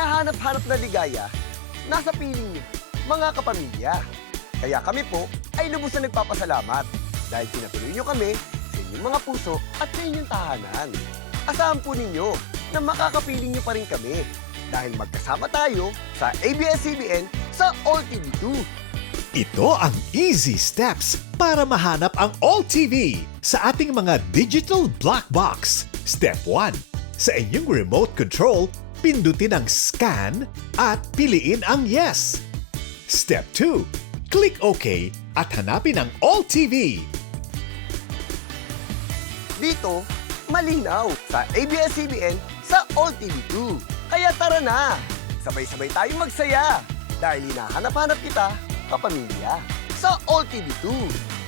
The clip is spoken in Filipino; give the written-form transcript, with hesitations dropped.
hinahanap-hanap na ligaya, nasa piling niyo, mga kapamilya. Kaya kami po ay lubos na nagpapasalamat dahil pinatuloy niyo kami sa inyong mga puso at sa inyong tahanan. Asahan po ninyo na makakapiling niyo pa rin kami dahil magkasama tayo sa ABS-CBN sa All TV 2. Ito ang easy steps para mahanap ang All TV sa ating mga digital black box. Step 1. Sa inyong remote control, pindutin ang scan at piliin ang yes. Step 2. Click OK at hanapin ang All TV. Dito, malinaw sa ABS-CBN sa All TV 2. Kaya tara na! Sabay-sabay tayong magsaya dahil hinahanap-hanap kita, kapamilya, sa All TV 2.